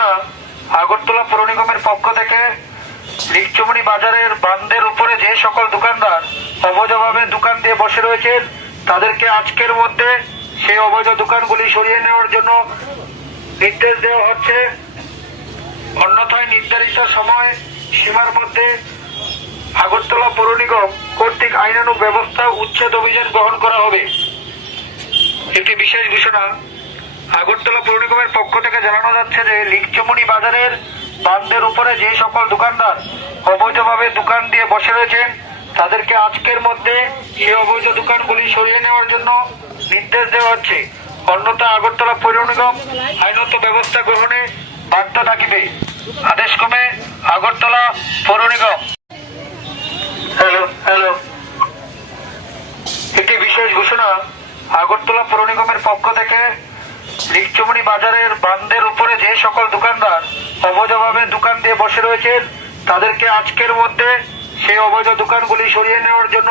ঘোষণা আগরতলা পৌর নিগমের পক্ষ থেকে লিকচমনি বাজারের বান্ধের উপরে যে সকল দোকানদার অবৈধভাবে দোকান দিয়ে বসে রয়েছেন তাদেরকে আজকের মধ্যে সেই অবৈধ দোকানগুলি সরিয়ে নেওয়ার জন্য নির্দেশ দেওয়া হচ্ছে। অন্যথায় নির্ধারিত সময় সীমার মধ্যে আগরতলা পৌর নিগম কর্তৃক আইনানুগ ব্যবস্থা উচ্ছেদ অভিযান গ্রহণ করা হবে। একটি বিশেষ ঘোষণা আগরতলা পৌর নিগমের পক্ষ থেকে জানানো যাচ্ছে যে লিকচমনি বাজারের বান্ধের উপরে যে সকল দোকানদার অবৈধভাবে দোকান দিয়ে বসে রয়েছেন তাদেরকে আজকের মধ্যে সেই অবৈধ দোকানগুলি সরিয়ে নেওয়ার জন্য নির্দেশ দেওয়া হচ্ছে। অন্যথায় আগরতলা পৌর নিগম আইনত ব্যবস্থা গ্রহণে বাধ্য থাকিবে। আদেশ ক্রমে আগরতলা পৌর নিগম। হ্যালো একটি বিশেষ ঘোষণা আগরতলা পৌর নিগমের পক্ষ থেকে লিকচমনি বাজারের বান্ধের উপরে যে সকল দোকানদার অবৈধভাবে দোকান দিয়ে বসে রয়েছেন তাদেরকে আজকের মধ্যে সেই অবৈধ দোকানগুলি সরিয়ে নেওয়ার জন্য